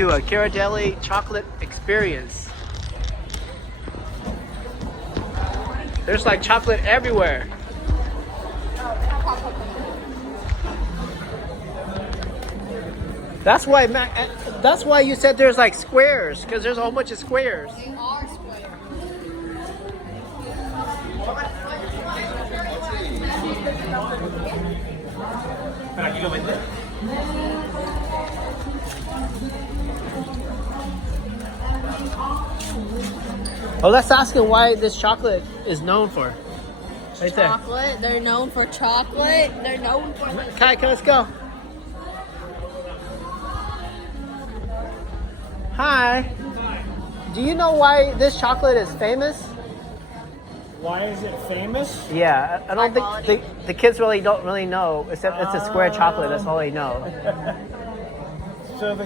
to a Ghirardelli chocolate experience. There's like chocolate everywhere. That's why you said there's like squares, because there's a whole bunch of squares. They are square. Oh, let's ask him why this chocolate is known for. Right there. Chocolate. They're known for chocolate. They're known for this. Kai, let's go. Hi. Do you know why this chocolate is famous? Why is it famous? Yeah, I don't think the kids don't really know, except it's a square chocolate. That's all they know. So I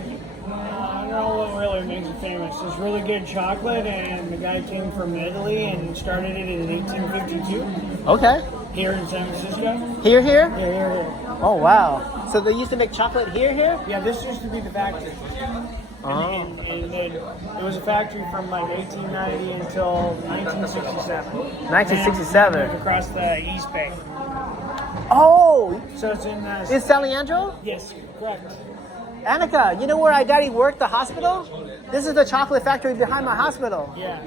don't know what really makes it famous. It's really good chocolate, and the guy came from Italy and started it in 1852 Okay. here in San Francisco. Here? Yeah, here. Oh, wow. So they used to make chocolate here? Yeah, this used to be the factory. Oh. And then it was a factory from like 1890 until 1967. 1967. And across the East Bay. Oh, So it's in is San Leandro? yes, correct. Annika, you know where I daddy worked, the hospital? This is the chocolate factory behind my hospital. Yeah.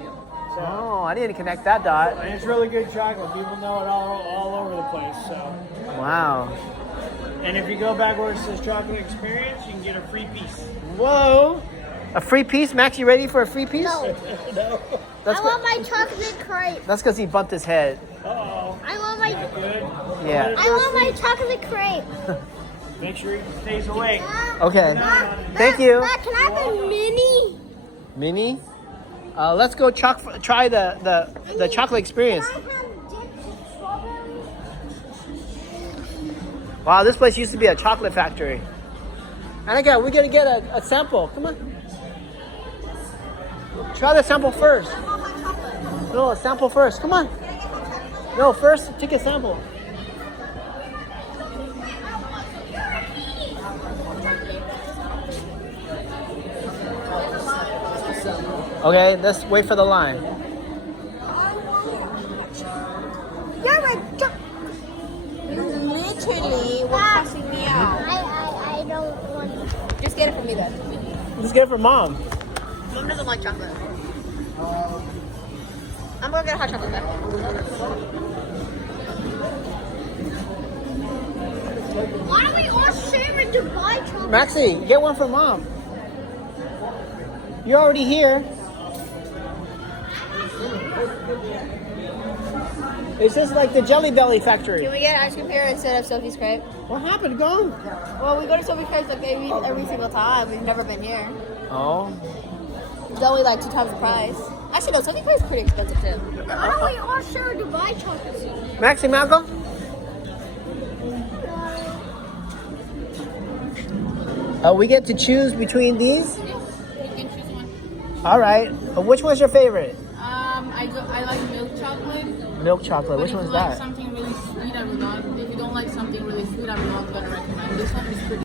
So, Oh, I didn't connect that dot. and it's really good chocolate. People know it all over the place. So, Wow. and if you go back where it says chocolate experience, you can get a free piece. Whoa. A free piece? Max, you ready for a free piece? No. No. That's I want my chocolate crepe. That's because he bumped his head. Uh-oh. I want my Not good. Yeah. I want my chocolate crepe. Make sure he stays awake. Okay. Mom, Thank you. Mom, can I have a mini? Mini? Let's go try the chocolate experience. Can I have dipped strawberry? Wow, this place used to be a chocolate factory. Annika, we're gonna get a sample. Come on. Try the sample first. I want my chocolate. No, a sample first. Come on. No, first take a sample. Okay, let's wait for the line. You're a duck. Literally, we're cussing me out. I don't want. Just get it from me then. Just get it for mom. Mom doesn't like chocolate. I'm gonna get a hot chocolate then. Why don't we all share a Dubai chocolate? Maxie, get one for mom. You're already here. It's just like the Jelly Belly factory. Can we get ice cream here instead of Sophie's Crepe? What happened? Go. Well, we go to Sophie's Crepe like every single time. We've never been here. Oh. It's only like 2 times the price. Actually, no, Sophie's Crepe is pretty expensive too. Why don't we all share a Dubai chocolate? Maxie, Malcolm? We get to choose between these? You can choose one. All right. Which one's your favorite? I like milk chocolate. Milk chocolate. But Which if one's you like that? something really sweet, I would not. If you don't like something really sweet, I'm not gonna recommend this one. It's pretty